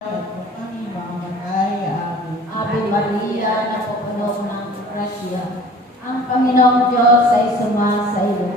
Kung kami mamamatay, amin. Ave Maria, napupuno ng grasya, ang Panginoong Diyos ay sumasayo.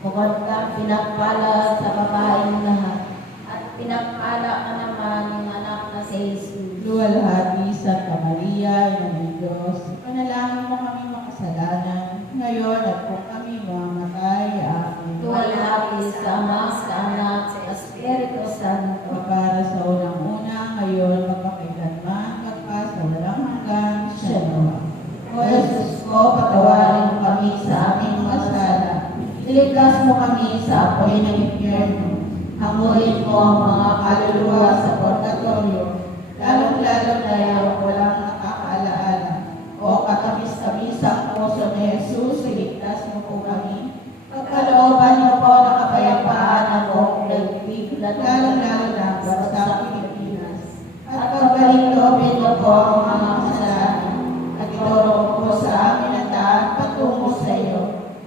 Bukod kang pinagpala sa babaeng lahat, at pinagpala ka naman ng anak na si Jesus. Luwalhati Santa Maria, Ina ng Diyos, ipanalangin mo kami makasalanan, ngayon at kung kami mamamatay, amin. Luwalhati sa Ama, sa Anak, sa Espiritu Santo. Para sa unang-una, ngayon, magpakailanman, magpasawalang hanggan, siya naman. O Jesus ko, patawarin mo kami sa aming mga sala. Iligtas mo kami sa apoy ng impyerno. Hanguin mo ang mga kaluluwa sa purgatorio, lalong-lalo na yung walang nakakaalaala. O katamis-tamisang puso ni Jesus, iligtas mo po kami. Pagkalooban niyo po na kapayapaan ang buong daigdig, lalong-lalo na sa Pilipinas. At pagbalik loobin niyo po ang mga kasalanan, at ituro po sa amin ang daan patungo sa iyo.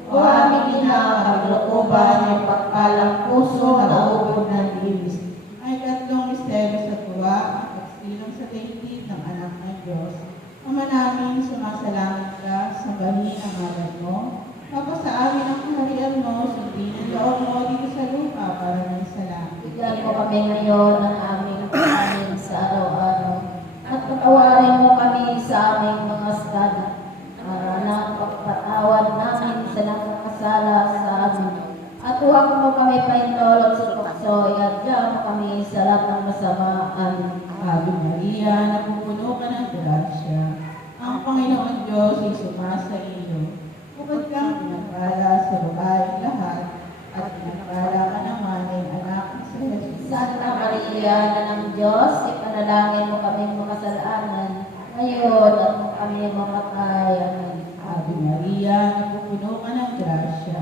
O aming ina, paglukuban ay pagpalang puso na ubod ng dilis. Ay tatlong misteryo sa tuwa, ang pagsilang sa daigdig ng anak ng Diyos. Ama namin, sumasalangit ka, sambahin ang ngalan mo. Tapos sa amin ang kaharian mo, sundin ang loob mo dito sa lupa para ng salam. Bigyan mo kami ngayon ng aming kanin sa araw-araw, at patawarin mo kami sa aming mga skala, para na pagpatawad namin sa nakakasala sa amin. At huwag mo kami paintulot sa tukso, at diyan mo kami sa lahat ng masama. Amen. Ave Maria, napupuno ka ng grasya. Ang Panginoon Diyos ay sumasa iyo. Bukod kang pinagpala sa babaeng lahat, at pinagpala ka naman ng anak sa Jesus. Santa Maria, na ng Diyos, ipanalangin mo kaming makasalanan, ngayon at kung kami mamatay. Amen. Ave Maria, napupuno ka ng grasya.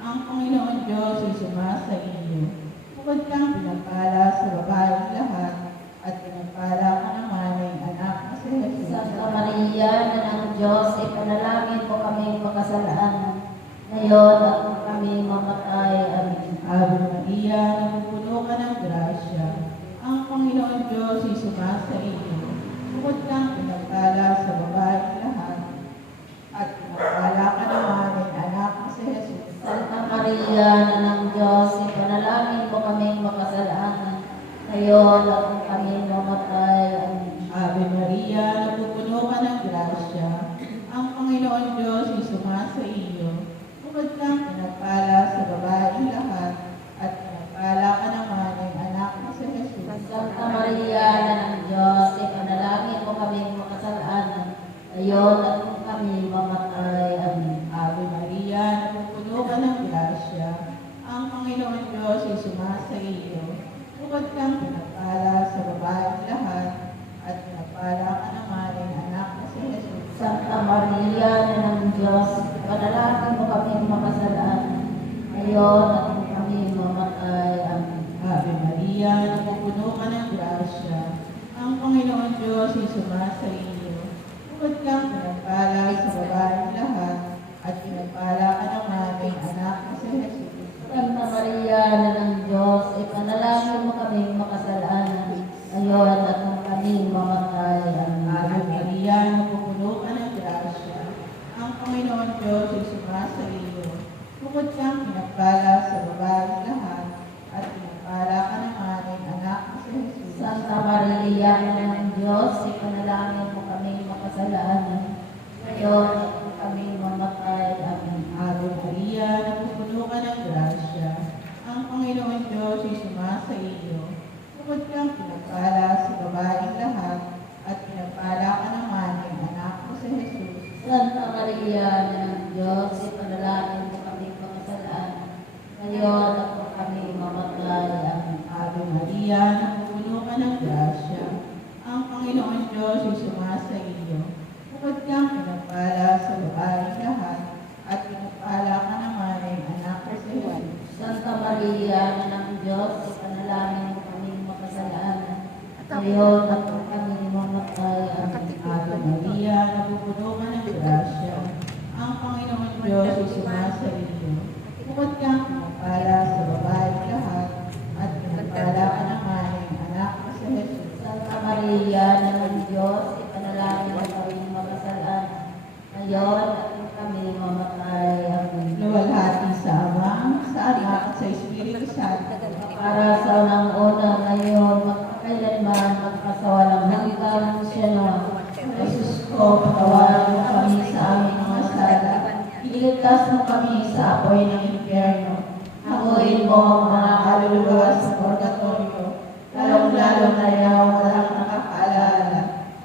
Ang Panginoon Diyos ay sumasa iyo. Bukod kang pinagpala sa babaeng lahat, at pinagpala ka naman ng anak na si Jesus. Santa Maria, na ng Diyos, ipanalangin mo kaming makasalanan, ngayon at kung kami mamatay. Amen. Ave Maria, napupuno ka ng grasya. Ang Panginoon Diyos ay sumasa iyo. Bukod kang pinagpala sa babaeng lahat, at pinagpala ka naman ng anak na si Jesus. Santa Maria, na ng Diyos, ipanalangin mo kaming makasalanan, ngayon at kung kami mamatay. Amen. Ave Maria, napupuno ka ng grasya. Ang Panginoon Diyos ay sumasa iyo. Bukod kang pinagpala sa babaeng lahat, at pinagpala ka naman ng anak na si Jesus. Santa Maria, na ng Diyos, ipanalangin mo kaming makasalanan, ngayon at kung kami mamatay. Amen. Ave Maria, napupuno ka ng grasya. Ang Panginoon Diyos ay sumasa iyo. Bukod kang pinagpala sa babaeng lahat, at pinagpala ka naman ng anak na si Jesus. Santa Maria, na ng Diyos, ipanalangin mo kaming makasalanan, ngayon at kung kami mamatay. Amen. Ave Maria, napupuno ka ng grasya. Ang Panginoon Diyos ay sumasa iyo. Bukod kang pinagpala sa babaeng lahat, at pinagpala ka naman ng anak na si Jesus. Santa Maria, na ng Diyos, ipanalangin mo kaming makasalanan, ngayon at kung kami mamatay. Amen. Ave Maria, napupuno ka ng grasya. Ang Panginoon Diyos ay sumasa iyo. Bukod kang pinagpala sa babaeng lahat, at pinagpala ka naman ng anak na si Jesus. Santa Maria, na ng Diyos, ipanalangin mo kaming makasalanan, ngayon at kung kami mamatay. Amen. Ave Maria, napupuno ka ng grasya. Ang Panginoon Diyos ay sumasa iyo. Bukod kang pinagpala sa babaeng lahat, at pinagpala ka naman ng anak na si Jesus. Santa Maria, na ng Diyos, ipanalangin mo kaming makasalanan, ngayon at kung kami mamatay. Amen. Ave Maria, napupuno ka ng grasya. Ang Panginoon Diyos ay sumasa iyo. Bukod kang pinagpala sa babaeng lahat, at pinagpala ka naman ng anak na si Jesus. Santa Maria, na ng Diyos, ipanalangin mo kaming makasalanan, ngayon at kung kami mamatay. Amen. Ave Maria, napupuno ka ng grasya. Ang Panginoon Diyos ay sumasa iyo. Bukod kang pinagpala sa babaeng lahat, at pinagpala ka naman ng anak na si Jesus. Santa Maria, ng Diyos, ipanalangin mo kami magasalan. Ngayon at kung kami mamatay. Amen. Luwalhati sa Ama, sa Anak, at sa Espiritu Santo. Para sa unang-una ngayon, magpakailanman, magpasawalang hanggang siya naman. Jesus ko, patawarin mo kami sa aming mga sala. Iligtas mo kami sa apoy ng impyerno. Hanguin mo ang mga kaluluwa sa purgatorio, lalong-lalo na yaw walang nakakaalala.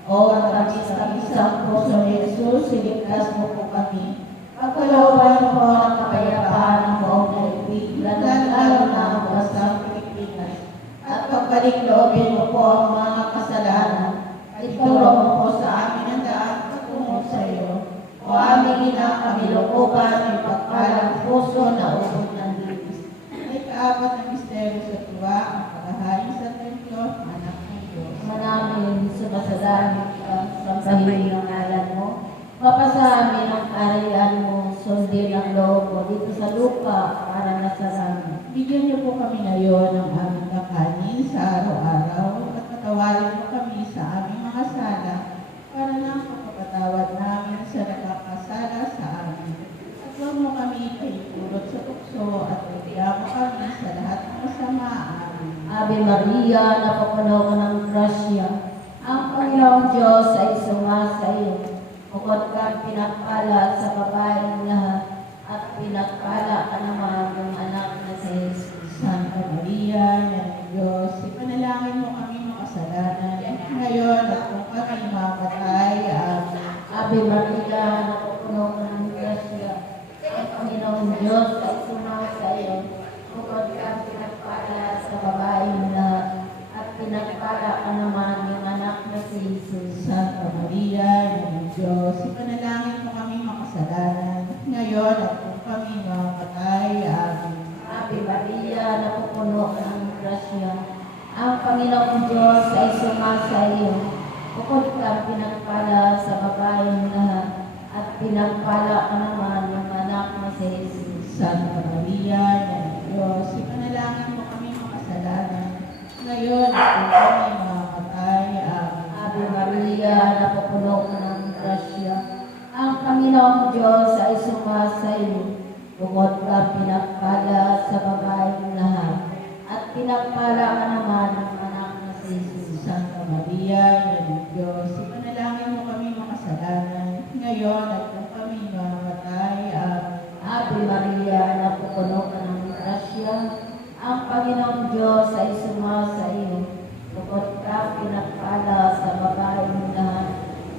O tamis-tamis ang puso ni Jesus, iligtas mo po kami. Pagkalooban mo po ang kapayapaan ng buong daigdig, lalong-lalo na ang basang Pilipinas. At pagbalik-loobin mo po ang mga kasalanan. Ituro mo po sa amin ang daan patungo sa iyo. O aming inang kamilukuban, ipagpalang puso na ubod ng linis. Ay kaapat ng misteryo sa tuwa, ang paghahain sa templo, anak ng Diyos. Manamin sa masadamit ka, sambahin ang ngalan mo. Mapasa amin ang karayaan mo, sundin ang loob mo dito sa lupa para nasa langit. Bigyan niyo po kami ngayon ng aming kakanin sa araw-araw at patawarin mo kami sa aming mga sala para na ang pagpapatawad namin sa nakakasala sa amin. At huwag mo kami paipulot sa tukso at bigyan mo kami sa lahat ng masama. Amen. Ave Maria, napapuno ka ng grasya. Ang Panginoong Diyos ay sumasa iyo. Bukod kang pinagpala sa babaeng lahat at pinagpala ka naman ng anak na si Jesus. Santa Maria, Ina ng Diyos, ipanalangin mo kami makasalanan ngayon at kung kami mamatay. Amen. Ave Maria, napapuno ka ng grasya. Ang Panginoong Diyos ay sumasa iyo. Bukod kang pinagpala sa babaeng lahat at pinagpala ka naman ng anak na si Jesus. Santa Maria, Ina ng Diyos, ipanalangin mo kami makasalanan ngayon at kung kami mamatay. Amen. Ave Maria, napupuno ka ng grasya. Ang Panginoong Diyos ay sumasa iyo. Bukod kang pinagpala sa babaeng lahat at pinagpala ka naman ng anak na si Jesus. Santa Maria, Ina ng Diyos, ipanalangin mo kami makasalanan ngayon at kung kami mamatay. Amen. Ave Maria, napupuno ka ng grasya. Ang Panginoong Diyos ay sumasa iyo. Bukod ka pinagpala sa babaeng lahat at pinagpala ka naman ng anak na si Jesus. Santa Maria, Ina ng Diyos, ipanalangin mo kami makasalanan ngayon at kung kami mamatay. Amen. Ave Maria, napupuno ka ng grasya. Ang Panginoong Diyos ay sumasa iyo. Bukod ka pinagpala sa babaeng lahat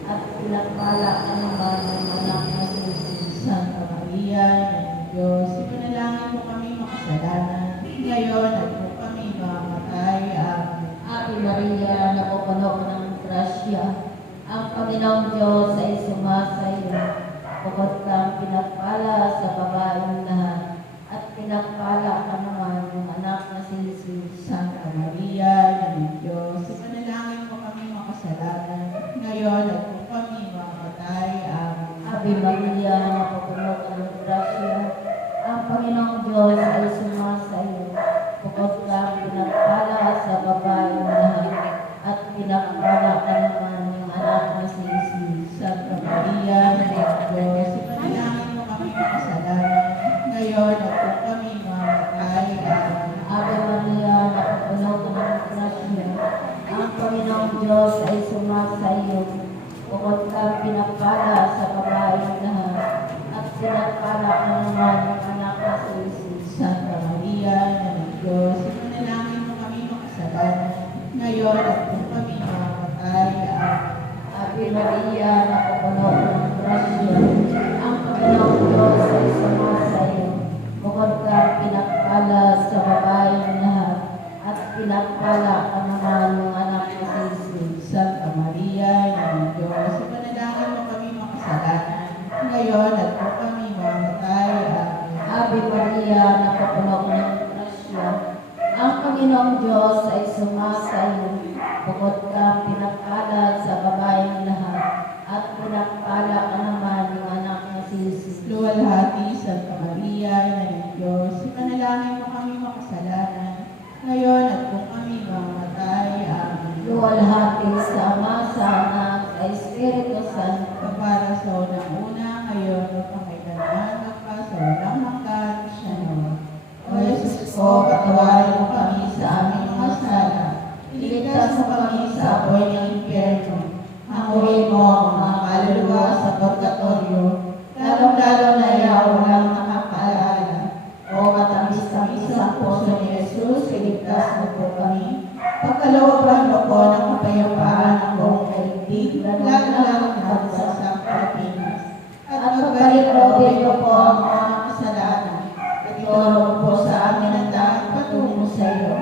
at pinagpala ka naman ng anak na si Jesus. Santa Maria, Ina ng Diyos, ipanalangin mo kami makasalanan ngayon at kung kami mamatay. Amen. Ave Maria, napupuno ka ng grasya. Ang Panginoong Diyos ay sumasa iyo. Bukod kang pinagpala sa babaeng lahat at pinagpala ka naman ng anak na si Jesus. Santa Maria, Ina ng Diyos, ipanalangin mo kami makasalanan ngayon at kung kami mamatay. Amen. Ave Maria, napupuno ka ng grasya. Ang Panginoong Diyos ay sumasa iyo. Bukod kang pinagpala sa babaeng lahat at pinagpala ka naman ng anak na si Jesus. Santa Maria, Ina ng Diyos, ipanalangin mo kami makasalanan ngayon at kung kami mamatay. Amen. Ave Maria, napupuno ka ng grasya. Ang Panginoong Diyos ay sumasa iyo. Bukod kang pinagpala sa babaeng lahat at pinagpala ka naman ng anak na si Jesus. Santa Maria, Ina ng Diyos, ipanalangin mo kami makasalanan ngayon at kung kami mamatay. Amen. Ave Maria, napupuno ka ng grasya. Ang Panginoong Diyos ay sumasa iyo. Bukod kang pinagpala sa babaeng lahat at pinagpala ka naman ng anak na si Jesus. Santa Maria, Ina ng Diyos, ipanalangin mo kami makasalanan ngayon at kung kami mamatay. Amen. Ave Maria, napupuno ka ng grasya. Ang Panginoong Diyos ay sumasa iyo. Bukod kang pinagpala sa babaeng lahat at pinagpala ka naman ng anak na si Jesus. Luwalhati, Santa Maria, Ina ng Diyos, ipanalangin mo kami makasalanan ngayon at kung kami mamatay. Amen. Luwalhati luwalhati sa Ama, sa Anak, sa Espiritu Santo. Para sa unang-una, ngayon, at pangkailanman, magpa sa walang hanggan, siya nawa. O Jesus ko, patawarin mo kami sa aming mga sala. Iligtas mo kami sa apoy ng impyerno. Hanguin mo ang mga kaluluwa sa purgatorio, lalong-lalo na yaw walang nakakaalala. O matamis-tamis ang puso ni Jesus, iligtas mo po kami. Pagkalooban mo ko ng kapayapaan ang buong daigdig, lalong-lalo na sa Pilipinas. At pagbalik-robin mo po ang mga kasalanan. Ituro mo po sa amin ang daan patungo sa iyo.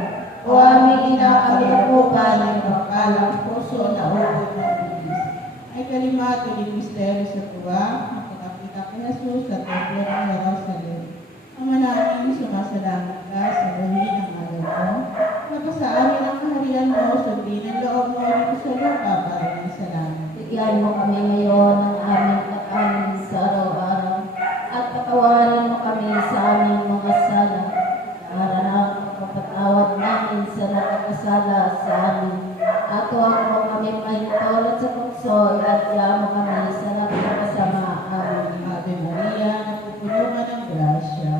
O aming inakalukupan ng makalang puso na ubod ng bibis. Ay kalimado ng misteryo sa tuwa, ang pagkakita kay Jesus sa templo ng Jerusalem. Ang manaming sumasalamat ka sa lahi ng alaw mo. Napasa amin ang kaharian mo, sundin ang loob mo dito sa lupa para ng salamat. Bigyan mo kami ngayon ng aming kakanin sa araw-araw at patawarin mo kami sa aming mga sala para na pagpapatawad namin sa nakakasala sa amin. At huwag mo kami mahintulot sa tukso at hiya mo kami sa nakakasama. Amen. Ave Maria, napupuno ka ng grasya.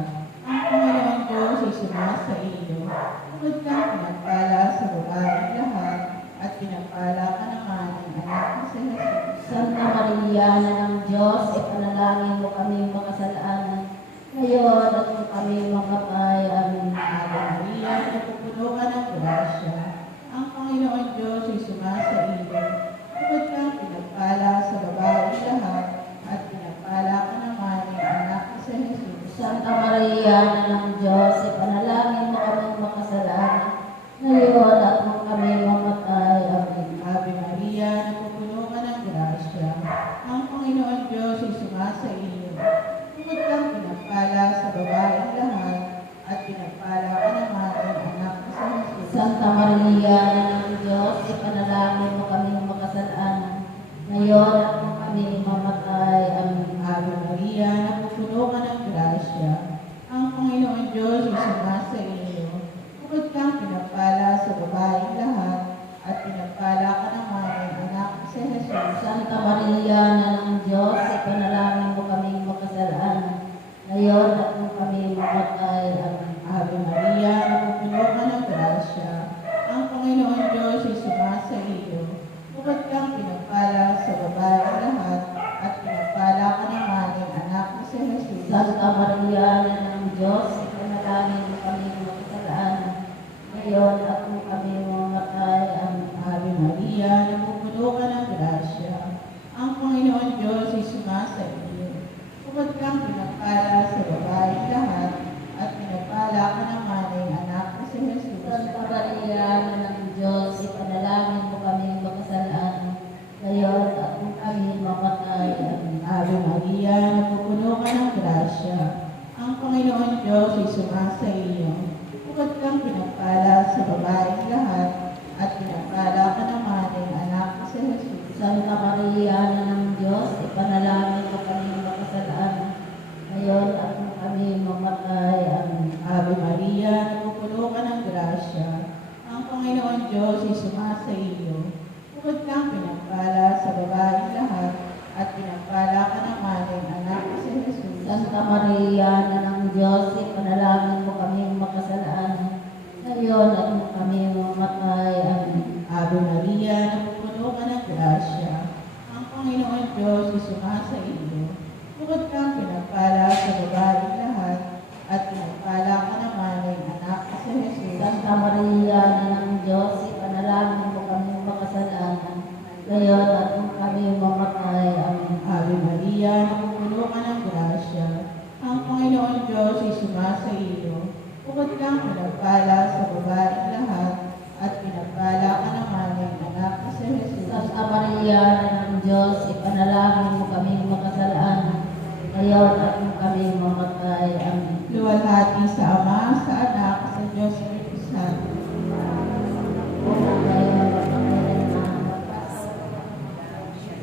Ang Panginoon Diyos ay sumasa iyo. Bukod kang pinagpala sa babaeng lahat at pinagpala ka naman ng anak mo sa Jesus. Santa Maria, na ng Diyos, ipanalangin mo kami makasalanan. Ngayon at kung kami mamatay. Amen. Ave Maria, napupuno ka ng grasya. Ang Panginoon Diyos ay sumasa iyo. Bukod kang pinagpala sa babaeng lahat at pinagpala ka naman ng anak mo sa Jesus. Santa Maria, na ng Diyos, ipanalangin mo kami makasalanan. Ngayon at kung kami mamatay. Amen. Ave Maria, napupuno ka ng grasya. Ang Panginoon Diyos ay sumasa iyo. Bukod kang pinagpala sa babaeng lahat at pinagpala ka naman ng anak mo sa Jesus. Santa Maria, na ng Diyos, ipanalangin mo kami makasalanan. Ngayon at kung kami mamatay. Amen. Ave Maria, napupuno ka ng grasya. Ang Panginoon Diyos ay sumasa iyo. Bukod kang pinagpala sa babaeng lahat at pinagpala ka naman ng anak mo sa Jesus. Santa Maria, na ng Diyos, ipanalangin mo kami makasalanan. Ngayon at kung kami mamatay. Amen. Ave Maria, napupuno ka ng grasya. Ang Panginoon Diyos ay sumasa iyo. Bukod kang pinagpala sa babaeng lahat at pinagpala ka naman ng anak mo sa Jesus. Santa Maria, na ng Diyos, ipanalangin mo kami makasalanan. Ngayon at kung kami mamatay. Amen. Ave Maria, napupuno ka ng grasya. Ang Panginoon Diyos ay sumasa iyo. Bukod kang pinagpala sa babaeng lahat at pinagpala ka naman ng anak mo sa Jesus. Santa Maria, na ng Diyos, ipanalangin mo kami makasalanan. Ngayon at kung kami mamatay. Amen. Ave Maria, napupuno ka ng grasya. Ang Panginoon Diyos ay sumasa iyo. Bukod kang pinagpala sa babaeng lahat at pinagpala ka naman ng anak mo sa Jesus. Santa Maria, na ng Diyos, ipanalangin mo kami makasalanan. Ngayon at kung kami mamatay. Amen. Ave Maria, napupuno ka ng grasya. Ang Panginoon Diyos ay sumasa iyo. Bukod kang pinagpala sa babaeng lahat at pinagpala ka naman ng anak mo sa Jesus. Santa Maria, na ng Diyos, ipanalangin mo kami makasalanan. Ngayon at kung kami mamatay. Amen. Ave Maria, napupuno ka ng grasya. Ang Panginoon Diyos ay sumasa iyo. Bukod kang pinagpala sa babaeng lahat at pinagpala ka naman ng anak mo sa Jesus. Santa Maria, na ng Diyos, ipanalangin mo kami makasalanan. Ngayon at kung kami mamatay. Amen. Ave Maria, napupuno ka ng grasya. Ang Panginoon Diyos ay sumasa iyo. Bukod kang pinagpala sa babaeng lahat at pinagpala ka naman ng anak mo sa Jesus. Santa Maria, na ng Diyos, ipanalangin mo kami makasalanan. Ngayon at kung kami mamatay. Amen. Luwalhati sa Ama, sa Anak, sa Diyos Espiritu Santo.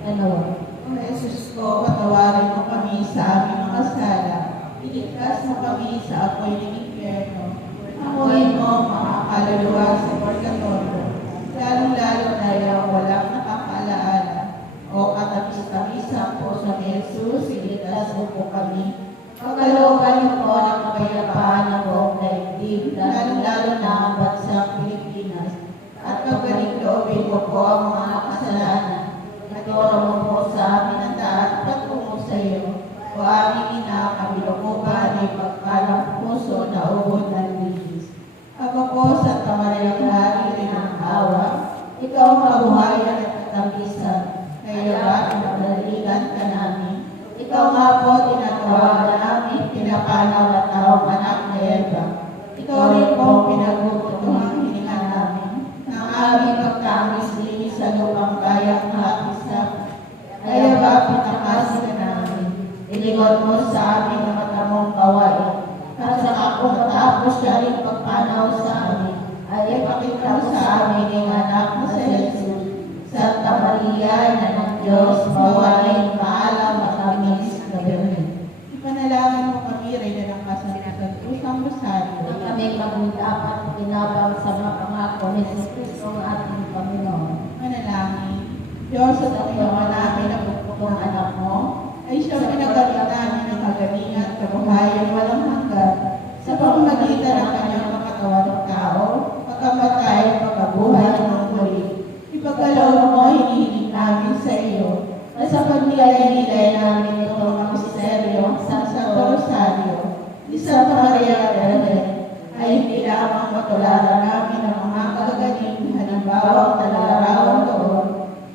Dalawa. O Jesus ko, patawarin mo kami sa aming mga sala. Iligtas mo kami sa apoy ng impyerno. Hanguin mo mga kaluluwa sa purgatorio, lalong-lalo na yaw wala ko po ang mga kasalanan. Ituro mo po sa amin ang daan patungo sa iyo. O aming ina, kami po ba ay pagpalang puso na ubod ng bihis. Ako po sa Maria Hari rin ang awa. Ikaw ang mabuhayan at katapisan. Kaya ba pinagdaligan ka namin? Ikaw nga po tinatawagan namin, pinapanaw at taong anak na Eva. Ikaw rin po pinagbubutuhang hininga namin. Ang aming pagtamis din sa lupang bayang hapisap. Kaya ba pinakasi ka namin? Iligot mo sa amin ang matamong kawain. At sa kung matapos siya rin pagpanaw sa amin, ay ipakita mo sa amin ang anak mo sa Jesus. Santa Maria, na ng Diyos, mawain, maalam at tamis na Birhen. Ipanalangin mo kami, Reyna ng Kasanatan, Pusang Rosario. Na kami magdapat pinabang sa mga pangako ni Kristo ang ating Panginoon. Manalangin. Diyos at Panginoon namin na bukbukong anak mo, ay siyang pinagalit namin ng kagalingan at kabuhayan walang hanggan sa pamamagitan ng kanyang makatawan ng tao, pagkamatay at pagkabuhay ng muli. Ipagkaloob mo hinihiling namin sa iyo, na sa pagnilay-nilay namin itong mga misteryo sa Santo Rosario ni Santa Maria Virgen, ay hindi lamang matularan namin ang mga kagaling halimbawang talalarawan doon,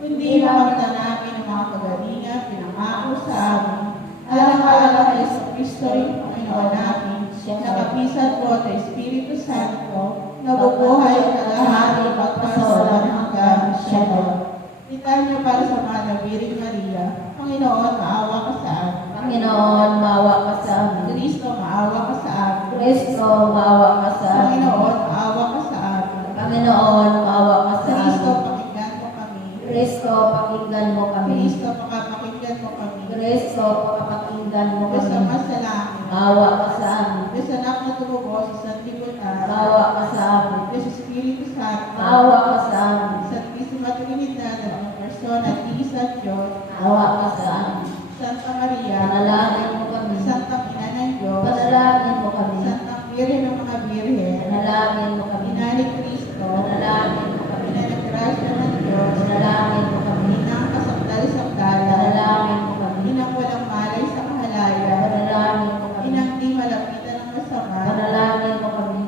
kundi makita namin ang mga kagalingan pinangako sa amin. Alang-alang kay Kristo rin Panginoon namin, na kapisan ko at Espiritu Santo, nabubuhay at nagahari pagpasawalan hanggang siya doon. Itan niyo para sa mga Nabiring Maria, Panginoon, maawa ka sa amin. Panginoon, maawa ka sa amin. Kristo, maawa ka sa amin. Kristo, maawa ka sa amin. Panginoon, maawa ka sa amin. Panginoon, maawa ka sa Kristo, amin. pakinggan mo kami. Kristo, pakinggan mo kami. Kristo, pakapakinggan mo kami. Kristo, pakapakinggan mo Diyos kami. Ama sa langit. Maawa ka sa amin. Diyos Anak na tumubo sa sanlibutan. Maawa ka sa amin. Diyos Espiritu Santo. Maawa ka sa amin. Santísima Trinidad at ang persona at isang Diyos. Maawa ka sa amin. Santa Maria. Panalangin mo kami. Santa Ina ng Diyos. Panalangin mo kami. Santa Birhen ng mga Birhen. Panalangin mo kami. Ina ni Cristo. Panalangin mo kami. Ina ng Grasya ng Diyos. Panalangin mo kami. Inang kasakdal-sakdala. Panalangin mo kami. Inang walang malay sa kahalaya. Panalangin mo kami. Inang di malapitan ng masama. Panalangin mo kami.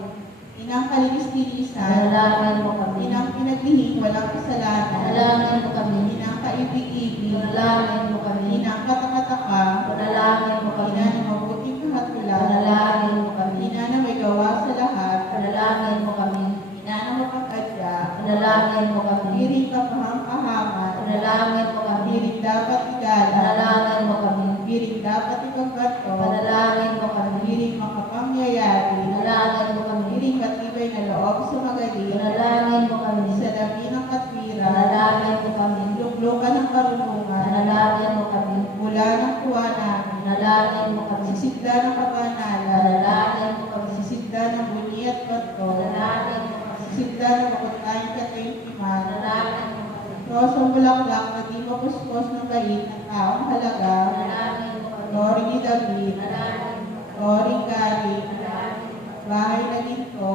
Inang kalinis-linisan. Panalangin mo kami. Inang pinaglihing walang kasalanan. Panalangin mo kami. Inang kaibig-ibig. Panalangin mo kami. Inang katakataka. Panalangin mo kami. Ina na mabuting kahatulan. Panalangin mo kami. Ina na may gawa sa lahat. Panalangin mo kami. Ina na mapag-adya. Panalangin mo kami. Piring kapahang-pahaman. Panalangin mo kami. Piring dapat igala. Panalangin mo kami. Piring dapat ipagbato. Panalangin mo kami. Piring makapangyayari. Panalangin mo kami. Piring matibay na loob sa magaling. Panalangin mo kami. Sa dami ng katwira. Panalangin mo kami. Luglukan ng karunungan. Panalangin mo kami. Mula ng tuwa namin. Panalangin mo kami. Sisigda ng kabanalan. Panalangin mo kami. Sisigda ng bunyi at bato. Panalangin mo kami. Sisigda ng makutayang katayukiman. Panalangin mo kami. Rosong bulaklak na di mapuspos ng bait ng taong halaga. Panalangin mo kami. Loring ni David. Panalangin mo kami. Loring Gari. Panalangin mo kami. Bahay na ginto.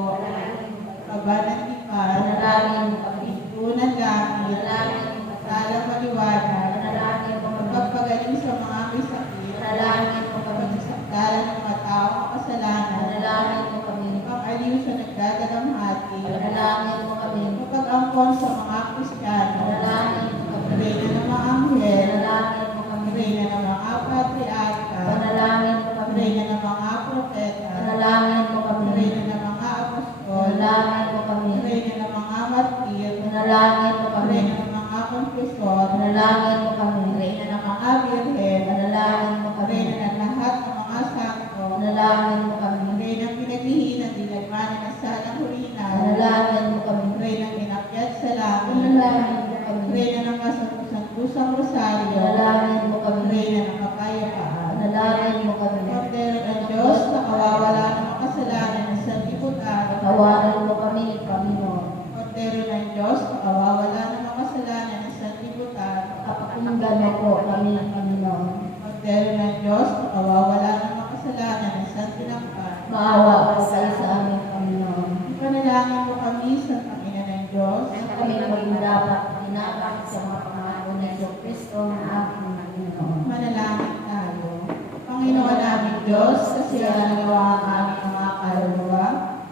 Kabanang tipan. Panalangin mo kami. Tunan langit. Panalangin mo kami. Talang maliwanag. Panalangin mo kami. Pagpagaling sa mga may sakit. Panalangin mo kami. Pagsasakdalan ng mga taong makasalanan. Panalangin mo kami. Pang-aliw sa nagdadalamhati. Panalangin mo kami. Kapag-angkon sa mga Kristiyano. Panalangin mo kami. Reyna ng mga anghel. Panalangin mo kami. Reyna ng mga patriarka. Panalangin mo kami. Reyna ng mga propeta. Panalangin mo kami. Reyna ng mga apostol. Panalangin mo kami. Reyna ng mga martir. Panalangin mo kami. Reyna ng mga konfesor. Panalangin mo kami. Reyna ng mga birhen. Panalangin mo kami. Reyna ng lahat ng mga santo. Panalangin mo kami. Reyna ng pinaglihinan, dinagmanan ng salang hurinan. Panalangin mo kami. Reyna ng inakyat sa langit. Panalangin mo kami. Reyna ng kasantusang rosaryo. Panalangin mo kami. Reyna ng kapayapaan. Panalangin mo kami. Kordero ng Diyos na kawawala ng mga kasalanan ng sanlibutan. Tawarin mo kami, Panginoon. Kordero ng Diyos na kawawala ng mga kasalanan ng sanlibutan. Kapakinggan mo po kami, Panginoon. Kordero ng Diyos na kawawala ng mga kasalanan ng santinakpan. Maawa ka sa amin, Panginoon. Ipanalangin mo kami sa Panginoon ng Diyos, at kami maging dapat inabang sa mga pangako ni Kristo na aking Panginoon. manalangin tayo. Panginoon naming Diyos, kasi nagawa ang aming mga kaluluwa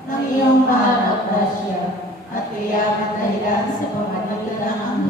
ng iyong mahal na grasya at kaya dahilan sa pamamagitan ng